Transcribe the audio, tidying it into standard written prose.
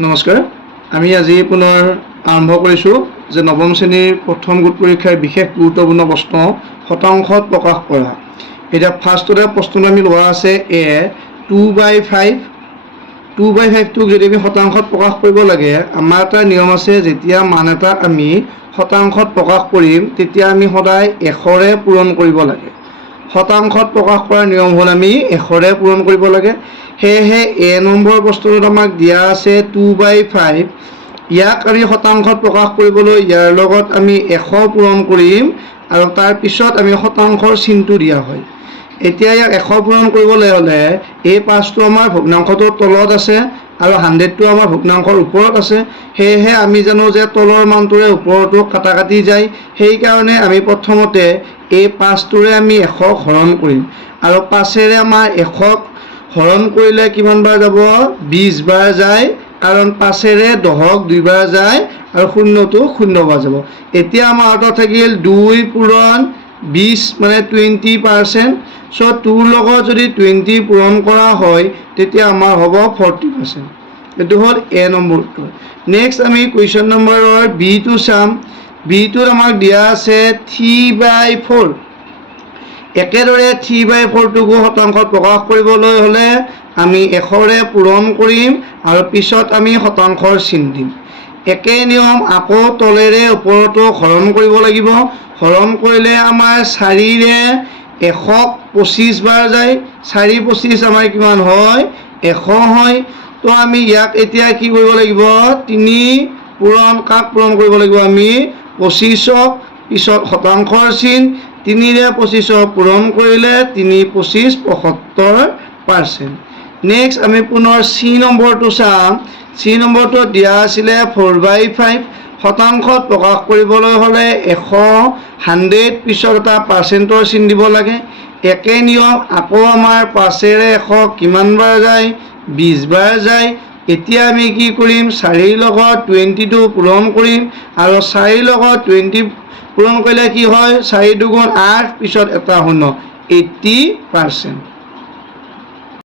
নমস্কাৰ। আমি আজি পুনৰ আৰম্ভ কৰিছোঁ যে নৱম শ্ৰেণীৰ প্ৰথম গোট পৰীক্ষাৰ বিশেষ গুৰুত্বপূৰ্ণ প্ৰশ্ন শতাংশত প্ৰকাশ কৰা। এতিয়া ফাৰ্ষ্টতে প্ৰশ্নটো আমি লোৱা আছে এ 2/5 2/5টোক যদি আমি শতাংশত প্ৰকাশ কৰিব লাগে, আমাৰ এটা নিয়ম আছে, যেতিয়া মান এটাক আমি শতাংশত প্ৰকাশ কৰিম তেতিয়া আমি সদায় 100ৰে পূৰণ কৰিব লাগে। শতাংশত প্ৰকাশ কৰাৰ নিয়ম হ'ল আমি 100ৰে পূৰণ কৰিব লাগে। সেয়েহে এ নম্বৰ প্ৰশ্নটোত আমাক দিয়া আছে 2/5। ইয়াক আমি শতাংশত প্ৰকাশ কৰিবলৈ ইয়াৰ লগত আমি 100 পূৰণ কৰিম আৰু তাৰ পিছত আমি শতাংশৰ চিনটো দিয়া হয়। এতিয়া ইয়াক 100 পূৰণ কৰিবলৈ হ'লে এই 5টো আমাৰ ভগ্নাংশটোৰ তলত আছে আৰু 100টো আমাৰ ভগ্নাংশৰ ওপৰত আছে। সেয়েহে আমি জানো যে তলৰ মানটোৰে ওপৰটো কাটাকাটি যায়। সেইকাৰণে আমি প্ৰথমতে এই 5টোৰে আমি 100 হৰণ কৰিম আৰু 5ৰে আমাৰ 100ক হৰণ কৰিলে কিমান বাৰ যাব? 20 বাৰ যায়, কাৰণ 5ৰে 10ক 2 বাৰ যায় আৰু 0টো 0 বাৰ যাব। এতিয়া আমাৰ হাতত থাকিল 2 পূৰণ 20 মানে 20%। চ' 2ৰ লগত যদি 20 পূৰণ কৰা হয় তেতিয়া আমাৰ হ'ব 40%। এইটো হ'ল এ নম্বৰটো। নেক্সট আমি কুৱেশ্যন নম্বৰৰ বিটো চাম। বিটোত আমাক দিয়া আছে 3/4। একেদৰে 3/4টোকো শতাংশত প্ৰকাশ কৰিবলৈ হ'লে আমি 100ৰে পূৰণ কৰিম আৰু পিছত আমি শতাংশৰ চিন দিম। একে নিয়ম আকৌ তলেৰে ওপৰতো হৰণ কৰিব লাগিব। হৰণ কৰিলে আমাৰ 4ৰে 100ক 25 বাৰ যায়। 4 25 আমাৰ কিমান হয়? 100 হয়। তো আমি ইয়াক এতিয়া কি কৰিব লাগিব? 3 পূৰণ কাক পূৰণ কৰিব লাগিব? আমি 25ক, পিছত শতাংশৰ চিন। 3ৰে 25ক পূৰণ কৰিলে 3 25 75%। নেক্সট আমি পুনৰ চি নম্বৰটো চাম। চি নম্বৰটো দিয়া আছিলে 4/5। শতাংশত প্ৰকাশ কৰিবলৈ হ'লে 100 পিছত এটা পাৰ্চেণ্টৰ চিন দিব লাগে। একে নিয়ম আকৌ আমাৰ 5ৰে 100 কিমান বাৰ যায়? 20 বাৰ যায়। এতিয়া আমি কি কৰিম? 4ৰ লগত 20টো পূৰণ কৰিম আৰু 4ৰ লগত 20 পূৰণ কৰিলে কি হয়? 4 2 8, পিছত এটা 0, 80%।